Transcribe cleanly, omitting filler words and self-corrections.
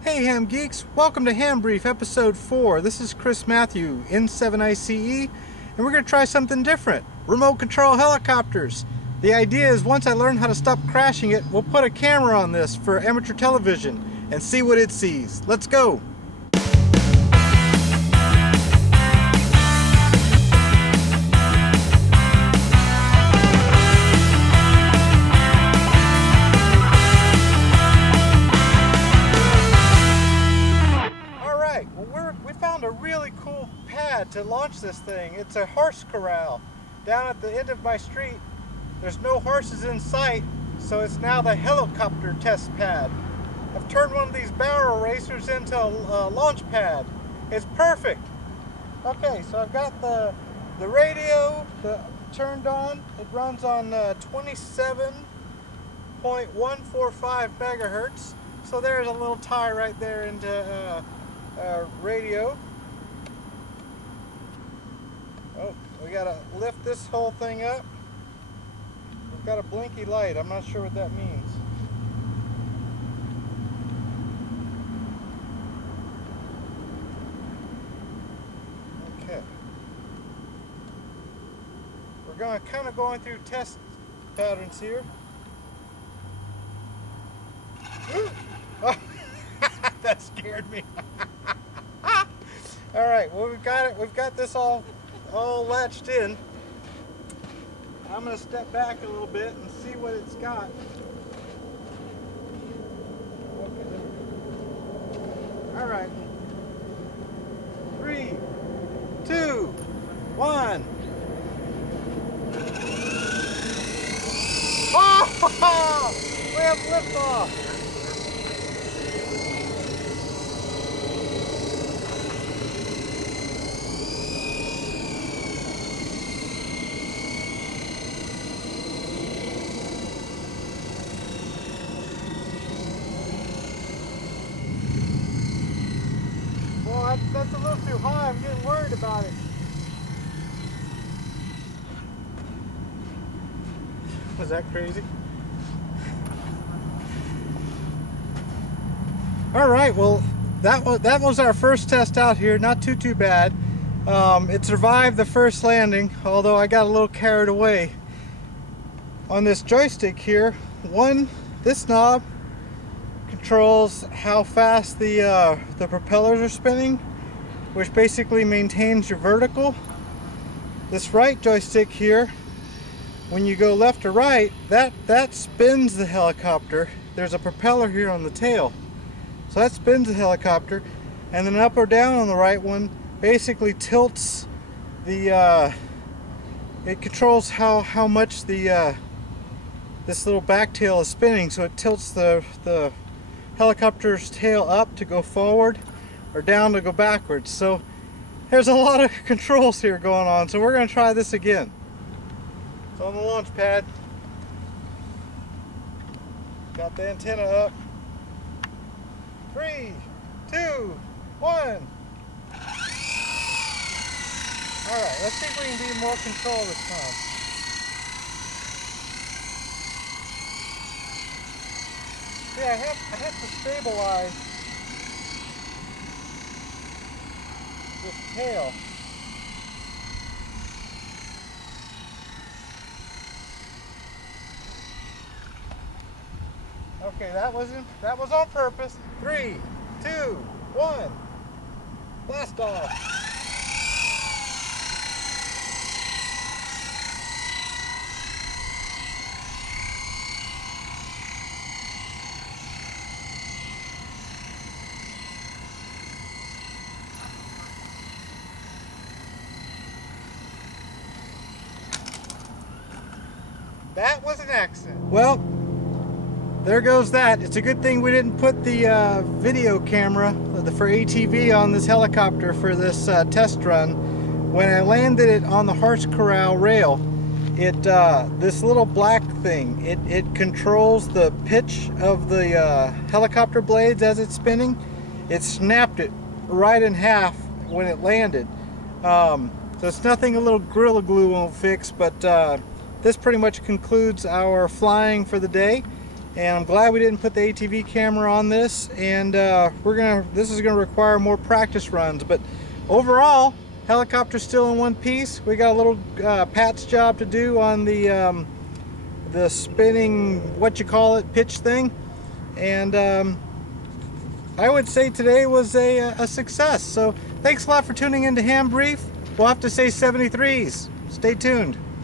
Hey Ham Geeks, welcome to HamBrief episode 4. This is Chris Matthew, N7ICE, and we're going to try something different. Remote control helicopters. The idea is once I learn how to stop crashing it, we'll put a camera on this for amateur television and see what it sees. Let's go! We found a really cool pad to launch this thing. It's a horse corral down at the end of my street. There's no horses in sight, so it's now the helicopter test pad. I've turned one of these barrel racers into a launch pad. It's perfect. Okay, so I've got the radio turned on. It runs on 27.145 megahertz. So there's a little tie right there into radio. Oh, we gotta lift this whole thing up. We've got a blinky light. I'm not sure what that means. Okay. We're kind of going through test patterns here. Oh, that scared me. All right, well we've got it. We've got this all latched in. I'm going to step back a little bit and see what it's got. All right. 3, 2, 1. Oh! We have liftoff. That's a little too high. I'm getting worried about it. Was that crazy? All right, well, that was our first test out here. Not too bad. It survived the first landing, although I got a little carried away. On this joystick here, this knob controls how fast the propellers are spinning, which basically maintains your vertical. This right joystick here, when you go left or right, that spins the helicopter. There's a propeller here on the tail, so that spins the helicopter, and then up or down on the right one basically tilts the it controls how much this little back tail is spinning, so it tilts the helicopter's tail up to go forward or down to go backwards. So there's a lot of controls here going on, so we're going to try this again. It's on the launch pad. Got the antenna up. 3, 2, 1. Alright, let's see if we can be more control this time. Yeah, I have to stabilize this tail. Okay, that was on purpose. 3, 2, 1. Blast off. That was an accident. Well, there goes that. It's a good thing we didn't put the video camera for ATV on this helicopter for this test run. When I landed it on the horse corral rail, this little black thing, it controls the pitch of the helicopter blades as it's spinning. It snapped it right in half when it landed. So it's nothing a little Gorilla Glue won't fix, but this pretty much concludes our flying for the day. and I'm glad we didn't put the ATV camera on this, and this is gonna require more practice runs. But overall, helicopter's still in one piece. We got a little patch job to do on the spinning, what you call it, pitch thing, and I would say today was a success. So thanks a lot for tuning in to HamBrief. We'll have to say 73s. Stay tuned.